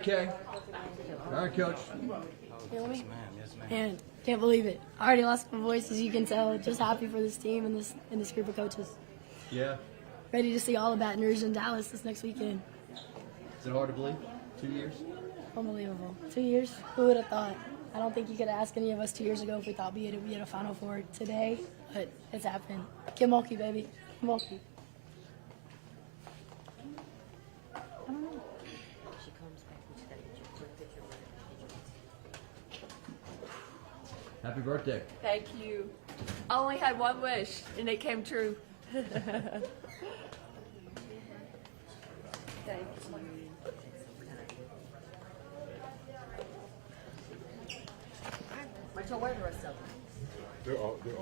Okay. All right, Coach. Feel me? Yes, ma'am. And can't believe it. I already lost my voice, as you can tell. Just happy for this team and this group of coaches. Yeah. Ready to see all about Rouge in Dallas this next weekend. Is it hard to believe? 2 years? Unbelievable. 2 years? Who would have thought? I don't think you could ask any of us 2 years ago if we thought we'd be at a Final Four today, but it's happened. Kimulky, baby. Kimulky. Happy birthday. Thank you. I only had one wish, and it came true. Thank you. Rachel, where are the rest of them? They're all in there.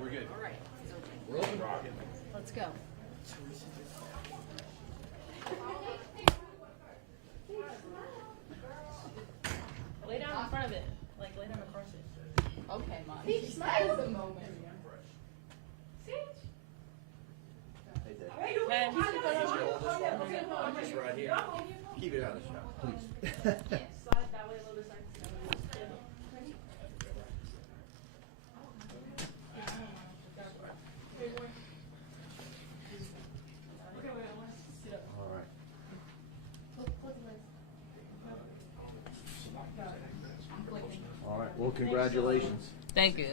We're good. All right. We're open. Let's go. Lay down in front of it. Like, lay down across it. Okay, Mom. Smile. The moment. Man, he's Just right here. Keep it out of the shot. Please. slide that way a little bit. All right. All right. Well, congratulations. Thank you.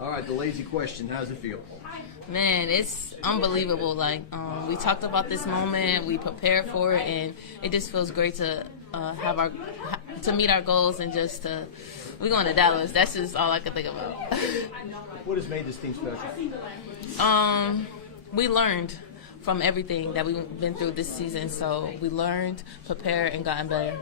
All right. The lazy question. How does it feel? Man, it's unbelievable. Like, we talked about this moment, we prepared for it, and it just feels great to to meet our goals and just we're going to Dallas. That's just all I can think about. What has made this team special? We learned from everything that we've been through this season, so we learned, prepared, and gotten better.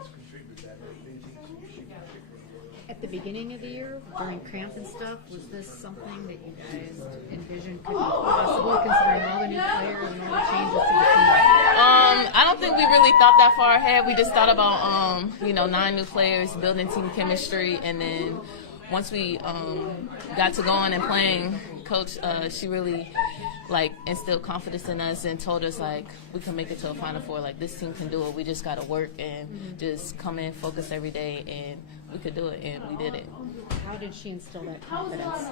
At the beginning of the year, during camp and stuff, was this something that you guys envisioned could be possible considering all the new players and all the changes to the team? I don't think we really thought that far ahead. We just thought about, 9 new players, building team chemistry, and then once we got to going and playing, Coach, she really instilled confidence in us and told us we can make it to a Final Four. This team can do it. We just got to work and just come in, focus every day, and we could do it, and we did it. How did she instill that confidence?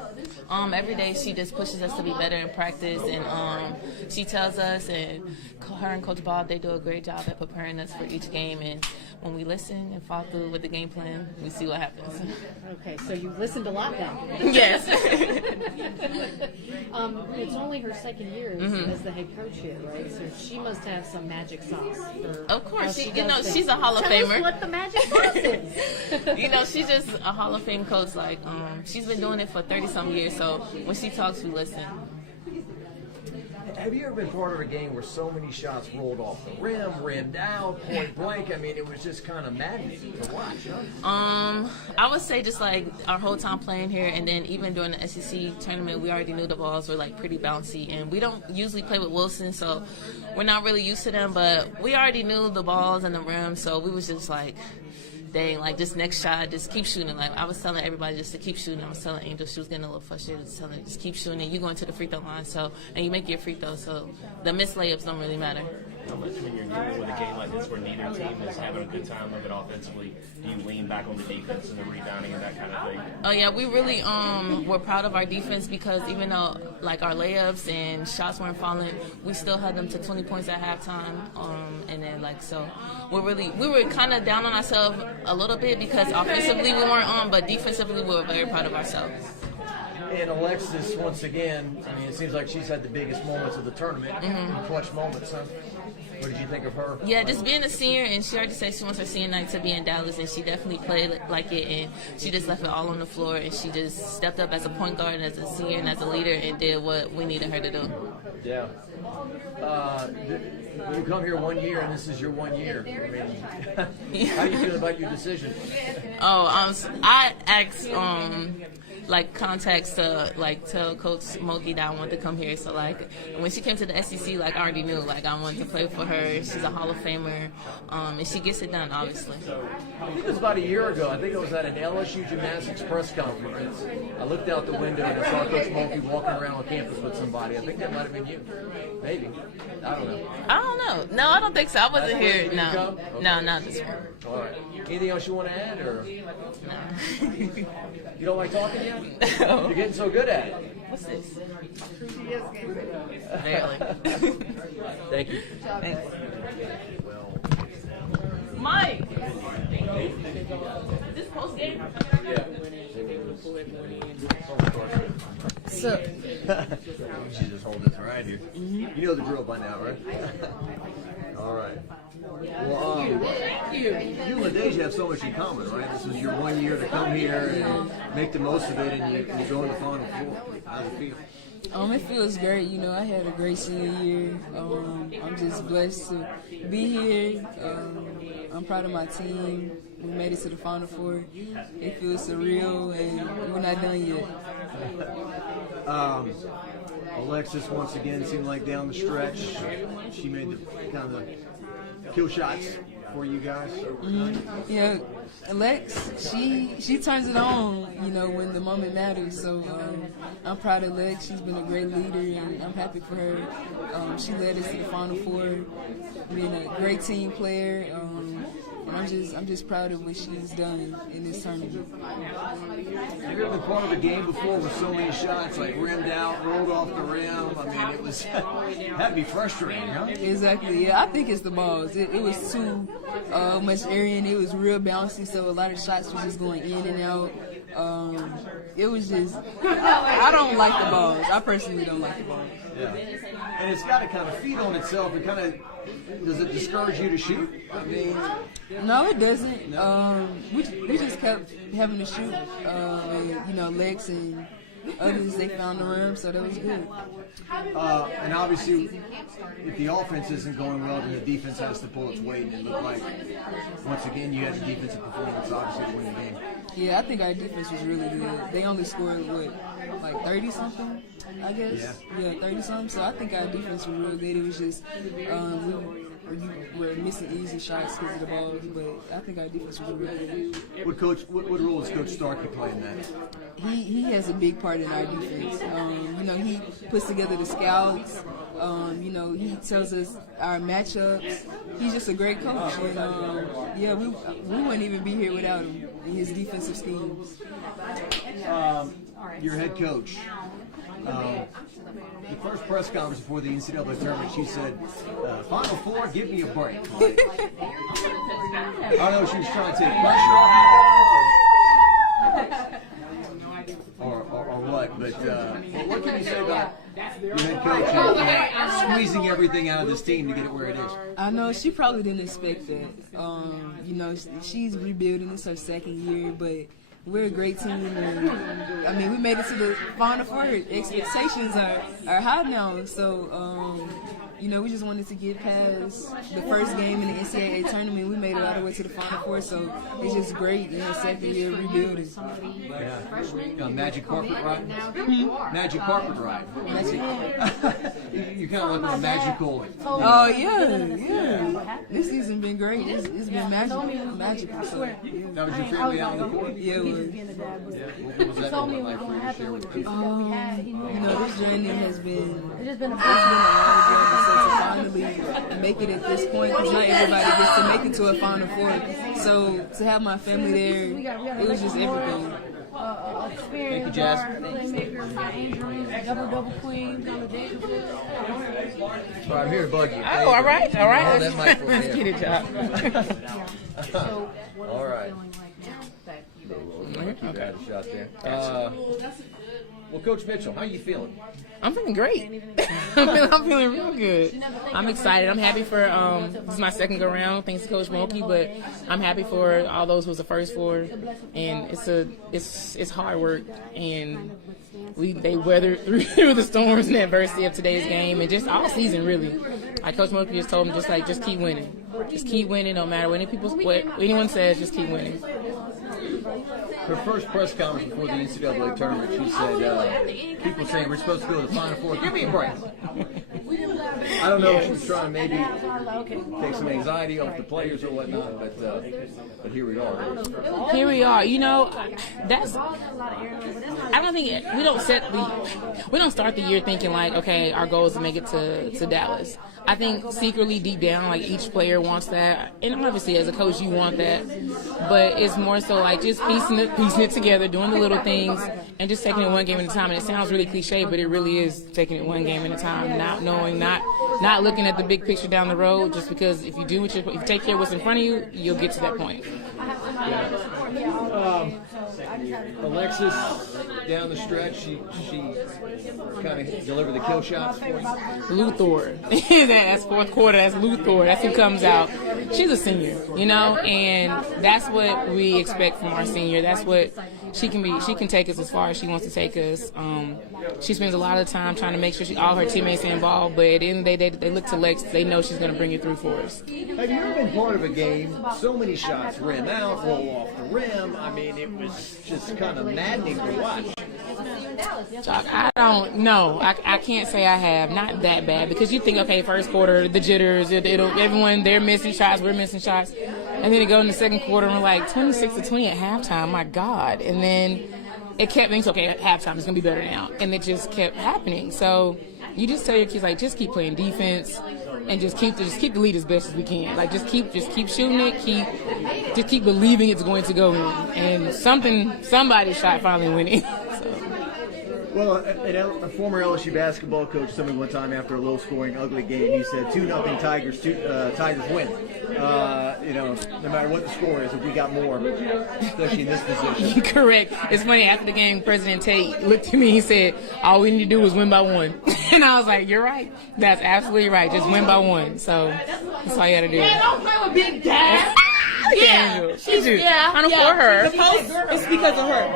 Every day she just pushes us to be better in practice, and she tells us, and her and Coach Bob, they do a great job at preparing us for each game, and when we listen and follow through with the game plan, we see what happens. Okay, so you listened a lot then. Yes. It's only her second year as the head coach here, right? So she must have some magic sauce. Of course, She's she's a Hall of Tell Famer. us what the magic sauce is. She's just a Hall of Fame coach. She's been doing it for 30-some years, so when she talks, we listen. Have you ever been part of a game where so many shots rolled off the rim, rimmed out, point blank? I mean, it was just kind of maddening to watch, huh? I would say just our whole time playing here, and then even during the SEC tournament, we already knew the balls were pretty bouncy, and we don't usually play with Wilson, so we're not really used to them, but we already knew the balls and the rim, so we was just dang, this next shot, just keep shooting. I was telling everybody just to keep shooting. I was telling Angel, she was getting a little frustrated, just telling her, just keep shooting, and you going to the free throw line, and you make your free throw, so the missed layups don't really matter. How much when you're dealing with a game like this where neither team is having a good time of it offensively, do you lean back on the defense and the rebounding and that kind of thing? Oh yeah, we really we're proud of our defense because even though like our layups and shots weren't falling, we still had them to 20 points at halftime. And then like so, we were kind of down on ourselves a little bit because offensively we weren't on, but defensively we were very proud of ourselves. And Alexis, once again, I mean, it seems like she's had the biggest moments of the tournament, clutch moments, huh? What did you think of her? Yeah, just being a senior, and she already said she wants her senior night to be in Dallas, and she definitely played like it, and she just left it all on the floor, and she just stepped up as a point guard, as a senior, and as a leader, and did what we needed her to do. Yeah. You come here 1 year, and this is your 1 year. I mean, how do you feel about your decision? I asked like contacts to like tell Coach Moki that I wanted to come here. So like when she came to the SEC, like I already knew like I wanted to play for her. She's a Hall of Famer, and she gets it done, obviously. I think it was about a year ago. I think it was at an LSU gymnastics press conference. I looked out the window and I saw Coach Moki walking around on campus with somebody. I think that might have been you. Maybe. I don't know. I don't know. No, I don't think so. I wasn't here. No. Okay. No, not this year. All right. Anything else you want to add, or No. you don't like talking yet? You're getting so good at it. What's this? Barely. Thank you. Mike! Is this post game? So, you should just hold this right here. You know the drill by now, right? All right. Well, you and LaDeja have so much in common, right? This was your 1 year to come here and make the most of it, and you go in the Final Four. How does it feel? It feels great. You know, I had a great senior year. I'm just blessed to be here. I'm proud of my team. We made it to the Final Four. It feels surreal, and we're not done yet. Alexis, once again, seemed like down the stretch, she made the kind of kill shots for you guys. Yeah, Alex, she turns it on, you know, when the moment matters. So I'm proud of Alex. She's been a great leader, and I'm happy for her. She led us to the Final Four, being a great team player. And I'm just proud of what she's done in this tournament. Have you ever been part of a game before with so many shots, like rimmed out, rolled off the rim? I mean, it had to be frustrating, huh? Exactly, yeah. I think it's the balls. It was too much area, and it was real bouncy, so a lot of shots were just going in and out. It was just, I don't like the balls. I personally don't like the balls. Yeah. And it's got to kind of feed on itself. It kind of, does it discourage you to shoot? I mean, no, it doesn't. We just kept having to shoot. And, you know, Lex and others, they found the rim, so that was good. And obviously, if the offense isn't going well, then the defense has to pull its weight. And it looked like, once again, you had the defensive performance, obviously, to win the game. Yeah, I think our defense was really good. They only scored, like 30-something, I guess? Yeah, 30-something. So I think our defense was real good. It was just we were missing easy shots because of the balls, but I think our defense was really good. What role does Coach Starkey play in that? He has a big part in our defense. You know, he puts together the scouts. You know, he tells us our matchups. He's just a great coach. And, yeah, we wouldn't even be here without him and his defensive schemes. Your head coach, the first press conference before the NCAA tournament, she said, Final Four, give me a break. I don't know if she was trying to take pressure off you guys or what, but what can you say about your head coach and squeezing everything out of this team to get it where it is? I know she probably didn't expect that. You know, she's rebuilding. It's her second year, but we're a great team, and I mean, we made it to the Final Four. Expectations are high now, so you know, we just wanted to get past the first game in the NCAA tournament. We made it all the way to the Final Four, so it's just great in the second year rebuilding. Yeah. Magic carpet ride? Magic carpet ride. You kind of look like a magical. Oh, yeah. This season been great. It's been magical. So, yeah. That was your family out on the court? Yeah, it was. What was that like for you to share with people? You know, this journey has been, It's just been a it's been a long journey. finally make it at this point, because not everybody gets to make it to a Final Four. So to have my family there, it was just everything. Thank you, Jazz. Playmaker, we got Angel, double queen. All right, I'm here to bug you. Oh, all right. Hold that mic for me. Let's get it, Job. So what is All it right. feeling like now that you've You had a shot there. Well, Coach Mitchell, how are you feeling? I'm feeling great. I'm feeling real good. I'm excited. I'm happy for this is my second go round, thanks to Coach Mulkey, but I'm happy for all those who was the first four, and it's hard work, and they weathered through the storms and adversity of today's game, and just all season really. Like Coach Mulkey just told me, just keep winning, no matter what anyone says, just keep winning. Her first press conference before the NCAA tournament, she said, people saying we're supposed to go to the Final Four. Give me a break. I don't know if she was trying to maybe take some anxiety off the players or whatnot, but here we are. Here we are. You know, I don't think we don't start the year thinking like, okay, our goal is to make it to Dallas. I think secretly deep down, like each player wants that, and obviously as a coach you want that, but it's more so like just piecing it together, doing the little things, and just taking it one game at a time. And it sounds really cliche, but it really is taking it one game at a time, not knowing, not looking at the big picture down the road. Just because if you do if you take care of what's in front of you, you'll get to that point. Alexis, down the stretch, she kind of delivered the kill shots for you. Luthor. That's fourth quarter. That's Luthor. That's who comes out. She's a senior, you know, and that's what we expect from our senior. That's what she can be. She can take us as far as she wants to take us. She spends a lot of time trying to make sure all her teammates are involved, but at the end of the day, they look to Lex. They know she's going to bring it through for us. Have you ever been part of a game, so many shots rim out, roll off the rim? I mean, it was just kind of maddening to watch. Jock, I don't know. I can't say I have. Not that bad, because you think, okay, first quarter, the jitters, everyone, they're missing shots, we're missing shots. And then it goes in the second quarter, and we're like 26-20 at halftime, my God. And then it kept being, okay, at halftime, it's going to be better now. And it just kept happening. So you just tell your kids, like, just keep playing defense and just keep the lead as best as we can. Like, just keep shooting it, keep believing it's going to go in. And somebody's shot finally winning. Well, a former LSU basketball coach told me one time after a low-scoring, ugly game, he said, 2-0 Tigers, Tigers win. No matter what the score is, if we got more, especially in this position. Correct. It's funny, after the game, President Tate looked at me and he said, all we need to do is win by one. And I was like, you're right. That's absolutely right. Just win by one. So that's all you got to do. Yeah, don't play with Big Dad. Yeah. She's kind of for her. The post, it's because of her.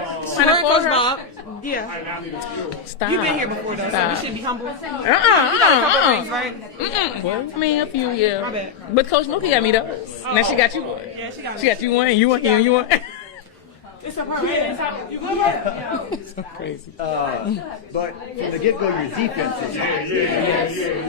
Kind of for her. Bob. Yeah. Stop. You've been here before, though, so we should be humble. You got a couple rings, right? Well, I mean, a few, yeah. My bad. But Coach Mookie got me those. Now she got you one. Yeah, she got She got you one, and you want him, and you want. It's a part. You good, bro? So crazy. But from the get-go, your defense is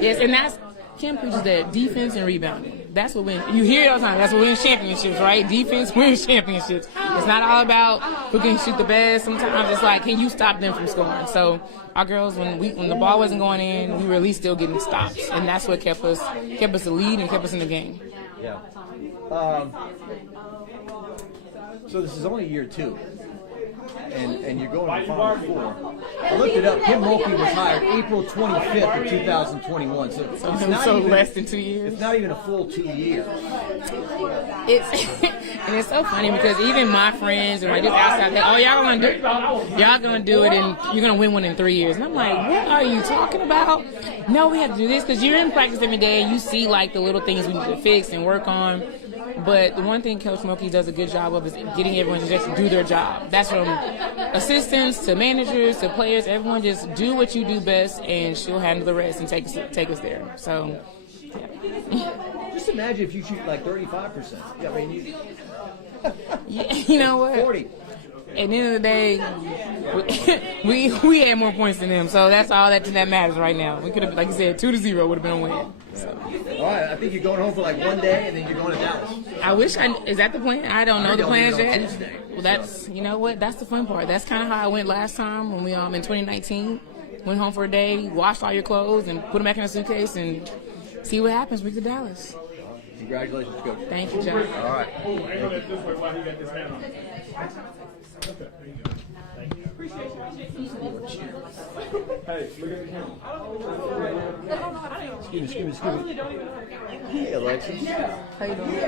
Yes, and that's Kim preaches that defense and rebounding. That's what wins. You hear it all the time. That's what wins championships, right? Defense wins championships. It's not all about who can shoot the best. Sometimes it's like, can you stop them from scoring? So our girls, when the ball wasn't going in, we were at least still getting stops, and that's what kept us the lead and kept us in the game. Yeah. So this is only year 2, and you're going to the Final Four. I looked it up. Kim Mulkey was hired April 25th of 2021. So it's not even, less than 2 years. It's not even a full 2 years. And it's so funny because even my friends and like just outside, they, y'all gonna do it, and you're gonna win one in 3 years. And I'm like, what are you talking about? No, we have to do this because you're in practice every day and you see like the little things we need to fix and work on. But the one thing Coach Mulkey does a good job of is getting everyone to just do their job. That's from assistants to managers to players. Everyone just do what you do best, and she'll handle the rest and take us there. So, yeah. Just imagine if you shoot like 35%. I mean, you know what? 40. At the end of the day, we had more points than them, so that's all that matters right now. We could have, like you said, 2-0 would have been a win. So. All right, I think you're going home for like one day, and then you're going to Dallas. I wish is that the plan? I don't know the plans yet. Tuesday, well, that's you know what? That's the fun part. That's kind of how I went last time when we in 2019 went home for a day, washed all your clothes, and put them back in a suitcase, and see what happens with the Dallas. Congratulations, Coach. Thank you, John. All right. Excuse me. Hey, Alexis. How you doing?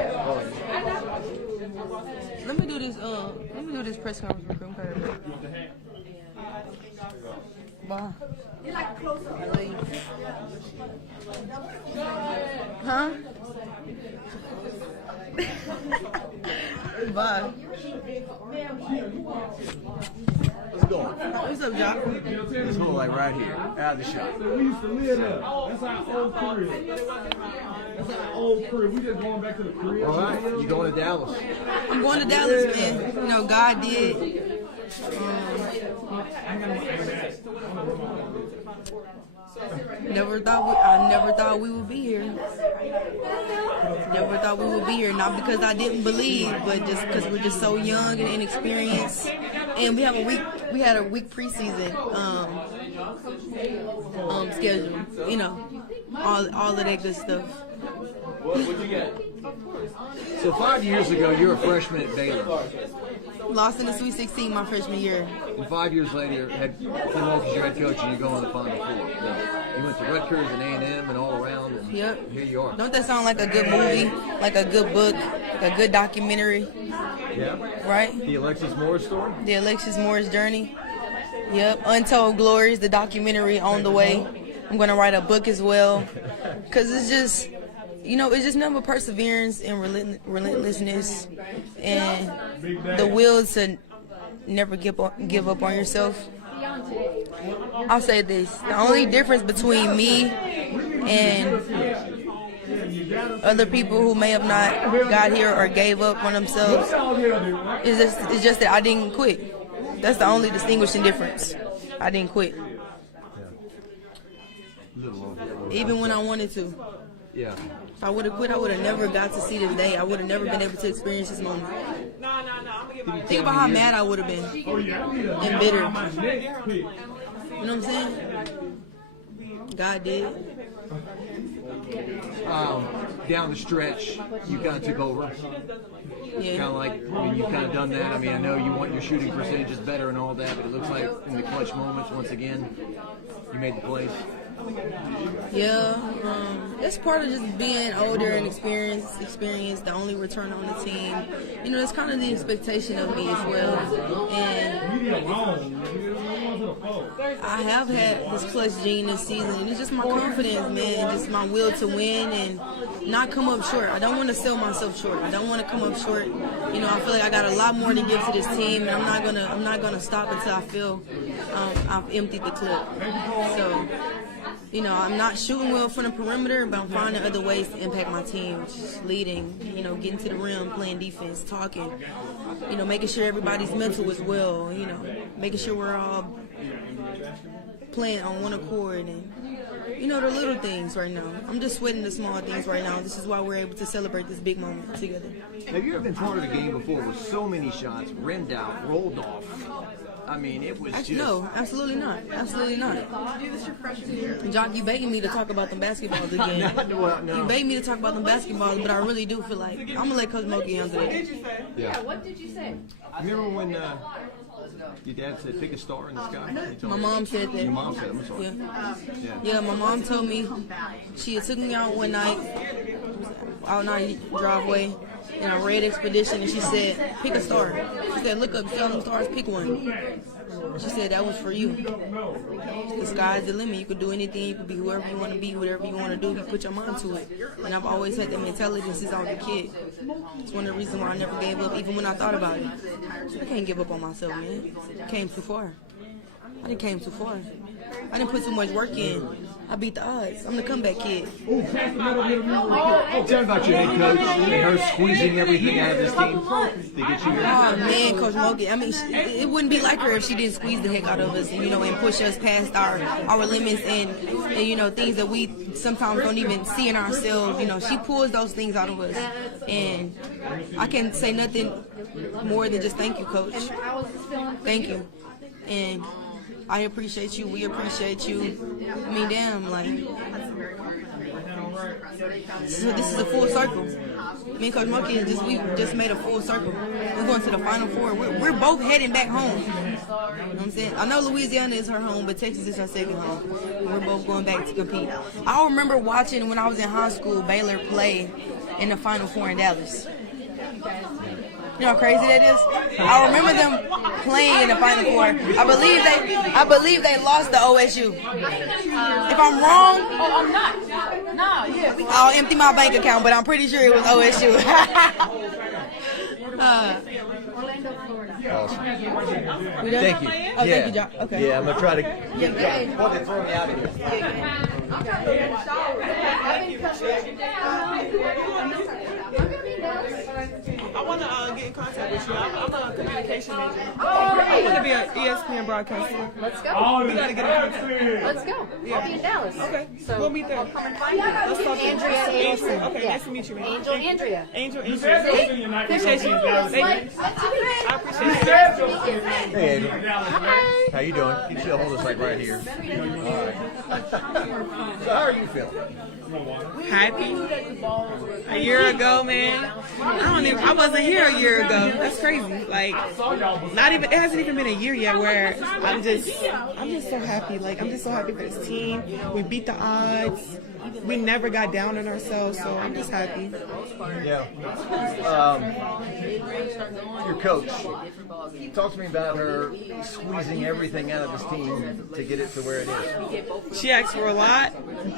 Let me do this press conference real quick. Bye. Huh? Bye. How's it going? What's up, Jock? It's going like right here, out of the shot. We used to live there. That's our old crib. That's our old crib. We just going back to the crib. All right, you going to Dallas? I'm going to Dallas, man. You know, God did. I never thought we would be here. Never thought we would be here. Not because I didn't believe, but just because we're just so young and inexperienced. And we had a week preseason schedule. You know, all of that good stuff. So 5 years ago, you were a freshman at Baylor. Lost in the Sweet 16 my freshman year. And 5 years later, came over as your head coach, and you're going to the Final Four. You went to Rutgers and A&M and all around, and Yep. here you are. Don't that sound like a good movie, like a good book, a good documentary, Yeah. right? The Alexis Morris story. The Alexis Morris journey. Yep. Untold Glories, the documentary on the way. I'm going to write a book as well. Because it's just, you know, it's just nothing but perseverance and relentlessness and the will to never give up on yourself. I'll say this. The only difference between me and other people who may have not got here or gave up on themselves is just that I didn't quit. That's the only distinguishing difference. I didn't quit. Even when I wanted to. Yeah. If I would have quit, I would have never got to see this day. I would have never been able to experience this moment. Think about how mad I would have been and bitter. You know what I'm saying? God did. Down the stretch, you kind of took over. Yeah. Kind of like, I mean, you've kind of done that. I mean, I know you want your shooting percentages better and all that, but it looks like in the clutch moments, once again, you made the plays. Yeah, that's part of just being older and experienced, the only return on the team. You know, that's kind of the expectation of me as well. And I have had this clutch gene this season, and it's just my confidence, man, and just my will to win and not come up short. I don't want to sell myself short. I don't want to come up short. You know, I feel like I got a lot more to give to this team, and I'm not gonna stop until I feel I've emptied the clip. So, you know, I'm not shooting well from the perimeter, but I'm finding other ways to impact my team, just leading, you know, getting to the rim, playing defense, talking, you know, making sure everybody's mental as well, you know, making sure we're all playing on one accord and, you know, the little things right now. I'm just sweating the small things right now. This is why we're able to celebrate this big moment together. Have you ever been part of a game before with so many shots rimmed out, rolled off? I mean, it was just... No, absolutely not. Absolutely not. Jock, you begging me to talk about them basketballs again. No. You begging me to talk about them basketballs, but I really do feel like I'm going to let Coach Moki answer that. Yeah. What did you say? Remember when your dad said, pick a star in the sky? You told My me. mom said that. Your mom said, I'm sorry. Yeah, my mom told me she had took me out one night, out in our driveway, in a red expedition, and she said, pick a star. She said, look up, see all them stars, pick one. She said, that was for you. The sky's the limit. You could do anything. You could be whoever you want to be, whatever you want to do. You put your mind to it. And I've always had that mentality since I was a kid. It's one of the reasons why I never gave up, even when I thought about it. I can't give up on myself, man. I came too far. I done came too far. I didn't put too much work in. I beat the odds. I'm the comeback kid. Tell me about your head coach and her squeezing everything out of this team to get you here. Oh, man, Coach Moki. I mean, it wouldn't be like her if she didn't squeeze the heck out of us, and, you know, and push us past our limits and, you know, things that we sometimes don't even see in ourselves. You know, she pulls those things out of us. And I can't say nothing more than just thank you, Coach. Thank you. And I appreciate you. We appreciate you. I mean, damn, like, So this is a full circle. Me and Coach Monkey we just made a full circle. We're going to the Final Four. We're both heading back home. You know what I'm saying? I know Louisiana is her home, but Texas is her second home. We're both going back to compete. I remember watching when I was in high school Baylor play in the Final Four in Dallas. You know how crazy that is? I remember them playing in the Final Four. I believe they lost to OSU. If I'm wrong, I'm not. No, yeah. I'll empty my bank account, but I'm pretty sure it was OSU. Orlando, Florida. Awesome. We done? Thank you. Oh, thank you, John. Okay. Yeah, I'm gonna try to. Yeah. Well, they throw me out of here. I want to get in contact with you. I'm a communication major. I want to be an ESPN broadcaster. Let's go. We got to get in contact. Let's go. I'll be in Dallas. Okay. So We'll meet there. I'll come and find you. Let's talk. Andrea. Okay, nice to meet you, man. Angel Andrea. Angel, Andrea. Appreciate you. Thank you. I appreciate you. Hey, Eddie. How you doing? You should hold us like right here. All right. So how are you feeling? Happy. A year ago, man. I wasn't here a year ago. That's crazy. Like, it hasn't even been a year yet where I'm just so happy. Like, I'm just so happy for this team. We beat the odds. We never got down on ourselves, so I'm just happy. Yeah. Your coach. Talk to me about her squeezing everything out of this team to get it to where it is. She asked for a lot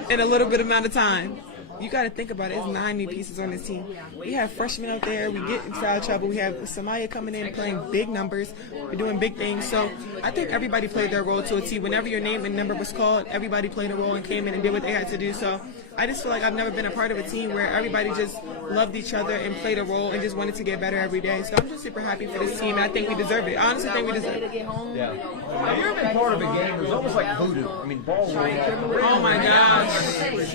in a little bit amount of time. You got to think about it. It's 9 new pieces on this team. We have freshmen out there. We get in foul trouble. We have Samaya coming in playing big numbers. We're doing big things. So I think everybody played their role to a T. Whenever your name and number was called, everybody played a role and came in and did what they had to do. So I just feel like I've never been a part of a team where everybody just loved each other and played a role and just wanted to get better every day. So I'm just super happy for this team, and I think we deserve it. I honestly think we deserve it. Yeah. Have you ever been part of a game? It was almost like voodoo. I mean, ball rolling. Oh my gosh.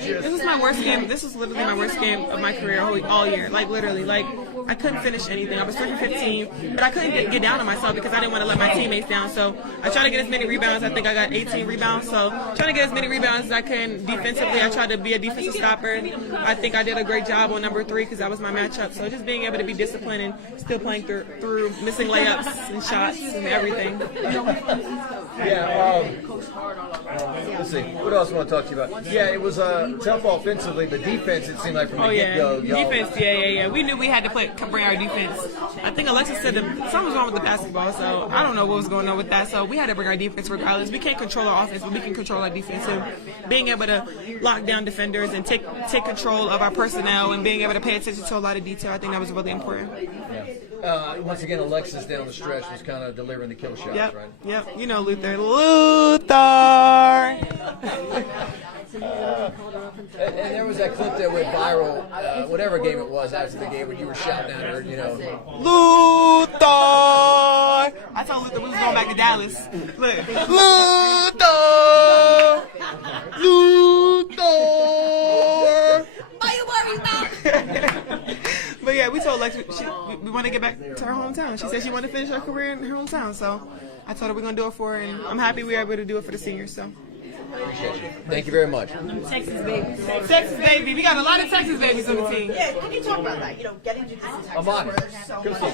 This is my worst game. This is literally my worst game of my career all year. Like, literally. Like, I couldn't finish anything. I was 3-15, but I couldn't get down on myself because I didn't want to let my teammates down. So I tried to get as many rebounds. I think I got 18 rebounds. So trying to get as many rebounds as I can defensively. I tried to be a defensive stopper. I think I did a great job on number 3 because that was my matchup. So just being able to be disciplined and still playing through missing layups and shots and everything. Yeah. Let's see. What else I want to talk to you about? Yeah, it was tough offensively, but defense, it seemed like from the get-go. Defense, yeah. We knew we had to bring our defense. I think Alexis said something was wrong with the basketball, so I don't know what was going on with that. So we had to bring our defense regardless. We can't control our offense, but we can control our defense. So being able to lock down defenders and take control of our personnel and being able to pay attention to a lot of detail, I think that was really important. Yeah. Once again, Alexis down the stretch was kind of delivering the kill shots, right? Yep. You know Luther. And there was that clip that went viral, whatever game it was after the game when you were shouting at her, Luther! I told Luther we was going back to Dallas. Look. Luther! Why you worried about? But yeah, we told Lex we want to get back to her hometown. She said she wanted to finish her career in her hometown, so I told her we're going to do it for her, and I'm happy we were able to do it for the seniors. So. Thank you very much. Texas baby. Texas baby. We got a lot of Texas babies on the team. Yeah, can you talk about that? Getting to this in Texas. I'm on it.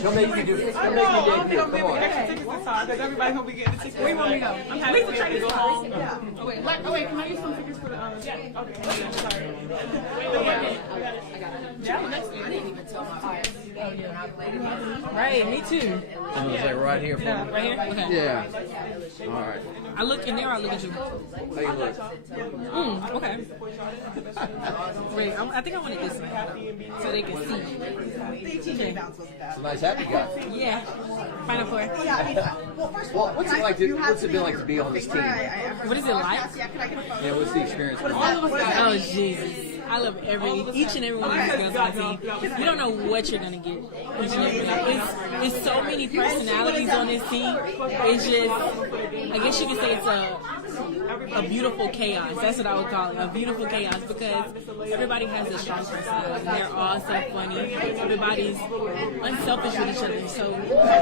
Come make me do this. Come make me debut. Come on. Because everybody will be getting the tickets. Where you want me to go? I'm happy to try to go home. Oh wait, can I use some tickets for the yeah. Okay. Sorry. Right, me too. I was like right here. Yeah, right here? Okay. Yeah. All right. I look in there, I look at you. How you look? Okay. Wait, I think I want it this way, so they can see. It's a nice happy guy. Yeah. Final Four. Well, what's it been like to be on this team? What is it like? Yeah, what's the experience? Oh, Jesus. I love each and every one of these girls on the team. You don't know what you're gonna get. Each and every it's so many personalities on this team. It's just, I guess you could say it's a beautiful chaos. That's what I would call it, a beautiful chaos, because everybody has a strong personality. They're all so funny. Everybody's unselfish with each other. So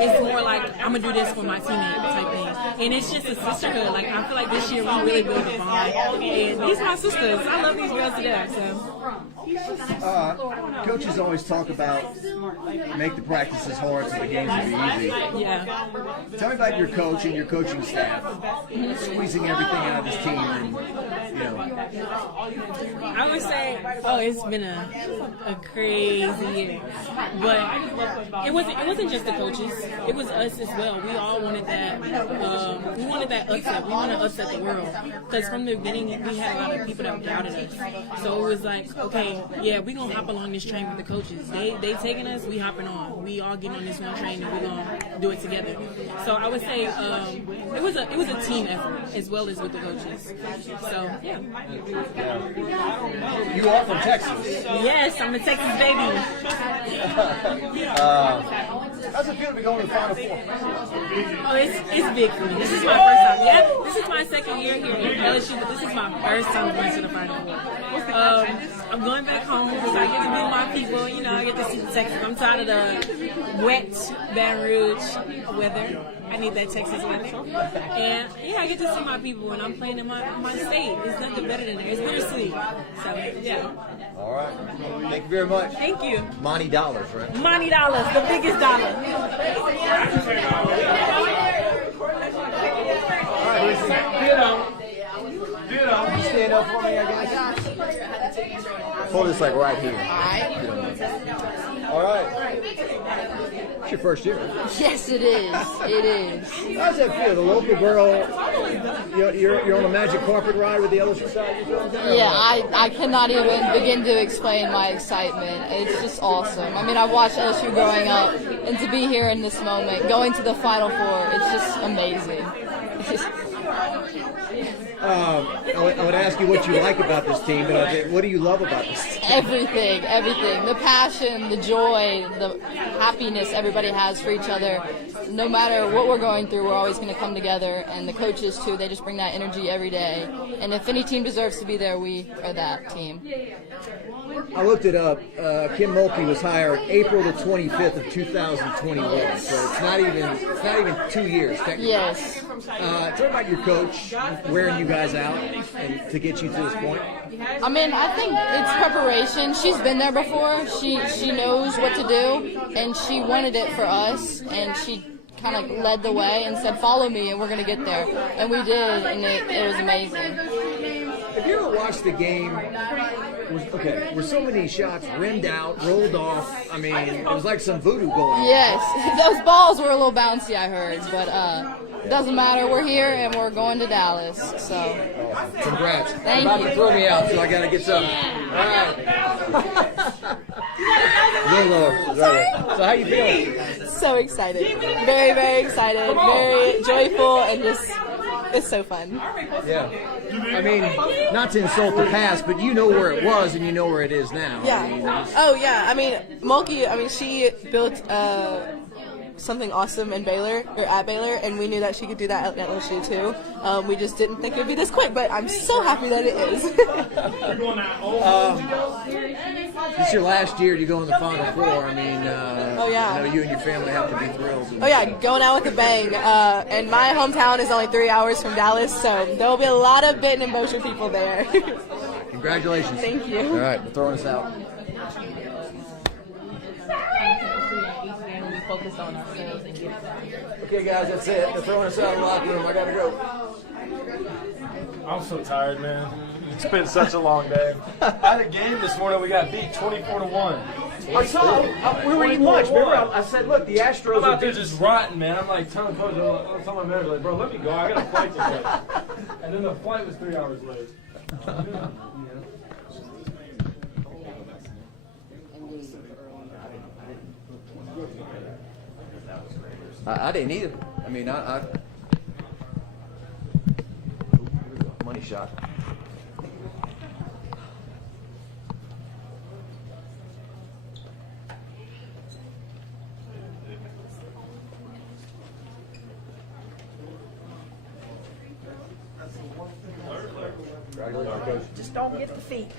it's more like I'm gonna do this for my teammate type thing, and it's just a sisterhood. Like I feel like this year we really built a bond, and these are my sisters. I love these girls to death. So. Coaches always talk about make the practices hard so the games will be easy. Yeah. Tell me about your coach and your coaching staff, squeezing everything out of this team, and I would say, it's been a crazy year, but it wasn't just the coaches. It was us as well. We all wanted that. We wanted that upset. We wanted to upset the world because from the beginning we had a lot of people that doubted us. So it was like, okay, yeah, we gonna hop along this train with the coaches. They taking us, we hopping on. We all getting on this one train and we gonna do it together. So I would say it was a team effort as well as with the coaches. So yeah. You are from Texas. Yes, I'm a Texas baby. How's it feel to be going to the Final Four? Oh, it's big for me. This is my first time. Yeah, this is my second year here at LSU, but this is my first time going to the Final Four. I'm going back home because I get to meet my people. You know, I get to see Texas. I'm tired of the wet Baton Rouge weather. I need that Texas weather. And yeah, I get to see my people when I'm playing in my state. It's nothing better than there. It's bittersweet. So yeah. All right. Thank you very much. Thank you. Monty Dollars, right? Monty Dollars, the biggest dollar. All right, you stand up for me, I guess. Hold this like right here. All right. It's your first year. Yes, it is. It is. How's that feel? The local girl, you're on a magic carpet ride with the LSU side? Yeah, I cannot even begin to explain my excitement. It's just awesome. I mean, I've watched LSU growing up, and to be here in this moment, going to the Final Four, it's just amazing. I would ask you what you like about this team, but what do you love about this team? Everything. The passion, the joy, the happiness everybody has for each other. No matter what we're going through, we're always going to come together. And the coaches, too, they just bring that energy every day. And if any team deserves to be there, we are that team. I looked it up. Kim Mulkey was hired April the 25th of 2021, so it's not even 2 years technically. Yes. Talk about your coach wearing you guys out and to get you to this point. I mean, I think it's preparation. She's been there before. She knows what to do, and she wanted it for us, and she kind of led the way and said, follow me, and we're going to get there. And we did, and it was amazing. Have you ever watched the game? Were so many shots rimmed out, rolled off? I mean, it was like some voodoo going on. Yes, those balls were a little bouncy, I heard, but doesn't matter. We're here and we're going to Dallas. So, congrats! Thank About you. to throw me out, so I got to get some. All right. A little lower. Right. So how you feeling? So excited. Very, very excited. Very joyful and just, it's so fun. Yeah. I mean, not to insult the past, but you know where it was and you know where it is now. Yeah. I mean, Oh, yeah. I mean, Mulkey, she built something awesome in Baylor, or at Baylor, and we knew that she could do that at LSU too. We just didn't think it would be this quick, but I'm so happy that it is. This is your last year to go in the Final Four. I mean, Oh, yeah. I know you and your family have to be thrilled. Oh yeah, going out with a bang. And my hometown is only 3 hours from Dallas, so there will be a lot of Benton and Bossier people there. Congratulations. Thank you. All right, we're throwing us out. Focus on ourselves and get Okay, guys, that's it. They're throwing us out of the locker room. I gotta go. I'm so tired, man. It's been such a long day. I had a game this morning. We got beat 24-1. I saw. We were eating lunch. Remember, I said, "Look, the Astros I'm are out there just rotting, man." I'm like telling coach, I'm telling my manager, like, "Bro, let me go. I got a flight today." And then the flight was 3 hours late. I didn't either. I mean, I money shot. Just don't get the feet.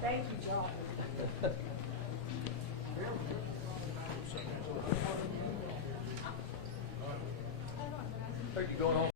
Thank you, John.